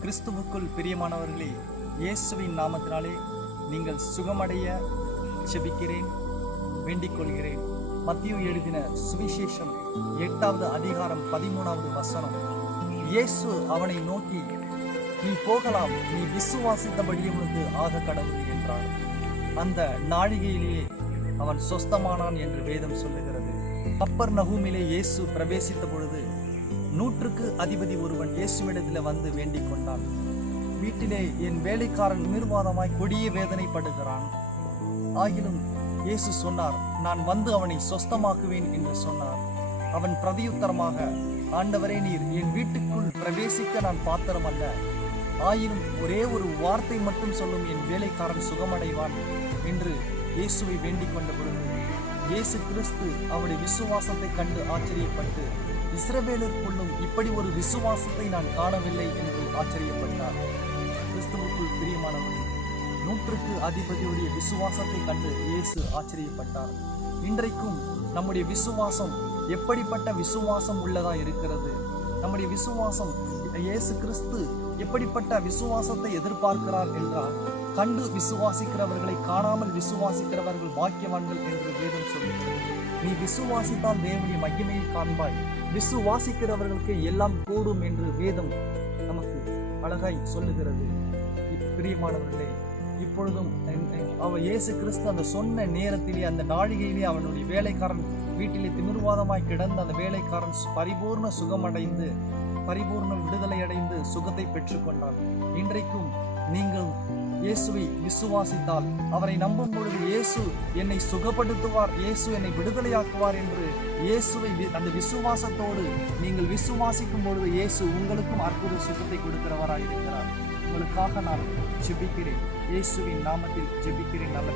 கிறிஸ்துவுக்குள் பிரியமானவர்களே, இயேசுவின் நாமத்தினாலே நீங்கள் சுகமடைய செபிக்கிறேன், வேண்டிக் கொள்கிறேன். மத்தியு எழுதின சுவிசேஷம் 8வது அதிகாரம் 13வது வசனம். இயேசு அவனை நோக்கி, நீ போகலாம், நீ விசுவாசித்தபடியே உனக்கு ஆக கடவுள் என்றார். அந்த நாழிகையிலேயே அவன் சொஸ்தமானான் என்று வேதம் சொல்லுகிறது. கப்பர்நகூமிலே இயேசு பிரவேசித்த பொழுது 100க்கு அதிபதி ஒருவன் இயேசுவிடத்தில் வந்து வேண்டிக் கொண்டான். வீட்டிலே என் வேலைக்காரன் நிர்வாதமாய் கொடிய வேதனைப்படுகிறான். ஆகிலும் இயேசு சொன்னார், நான் வந்து அவனை சொஸ்தமாக்குவேன் என்று சொன்னார். அவன் பிரதியுத்தரமாக, ஆண்டவரே, நீர் என் வீட்டுக்குள் பிரவேசிக்க நான் பாத்திரம் அல்ல. ஆயினும் ஒரே ஒரு வார்த்தை மட்டும் சொல்லும், என் வேலைக்காரன் சுகமடைவான் என்று இயேசுவை வேண்டிக் கொண்ட பொழுது இயேசு கிறிஸ்து அவருடைய விசுவாசத்தை கண்டு ஆச்சரியப்பட்டு, இஸ்ரவேலருக்குள்ளும் இப்படி ஒரு விசுவாசத்தை நான் காணவில்லை என்று ஆச்சரியப்பட்டார். கிறிஸ்துவுக்குள் பிரியமானவர்கள், 100க்கு அதிபதியுடைய விசுவாசத்தை கண்டு இயேசு ஆச்சரியப்பட்டார். இன்றைக்கும் நம்முடைய விசுவாசம் எப்படிப்பட்ட விசுவாசம் உள்ளதா இருக்கிறது? நம்முடைய விசுவாசம், இயேசு கிறிஸ்து எப்படிப்பட்ட விசுவாசத்தை எதிர்பார்க்கிறார் என்றால், கண்டு விசுவாசிக்கிறவர்களை காணாமல் விசுவாசிக்கிறவர்கள் பாக்கியவான்கள் என்று வேதம் சொல்கிறது. நீ விசுவாசித்தால் தேவனுடைய மகிமையை காண்பாய், விசுவாசிக்கிறவர்களுக்கு எல்லாம் கூடும் என்று வேதம் நமக்கு அழகாய் சொல்லுகிறது. பிரியமானவர்களே, இப்பொழுதும் அவர் இயேசு கிறிஸ்து அந்த சொன்ன நேரத்திலே, அந்த நாழிகையிலே அவனுடைய வேலைக்காரன் வீட்டிலே திமிர்வாதமாய் கிடந்த அந்த வேலைக்காரன் பரிபூர்ண சுகமடைந்து, பரிபூர்ண விடுதலை அடைந்து சுகத்தை பெற்றுக்கொண்டான். இன்றைக்கும் நீங்கள் இயேசுவை விசுவாசித்தால், அவரை நம்பும் பொழுது, இயேசு என்னை சுகப்படுத்துவார், இயேசு என்னை விடுதலையாக்குவார் என்று இயேசுவை அந்த விசுவாசத்தோடு நீங்கள் விசுவாசிக்கும் பொழுது இயேசு உங்களுக்கும் அற்புத சுகத்தை கொடுக்கிறவராக இருக்கிறார். உங்களுக்காக நான் ஜெபிக்கிறேன். இயேசுவின் நாமத்தில் ஜெபிக்கிறேன். நல்ல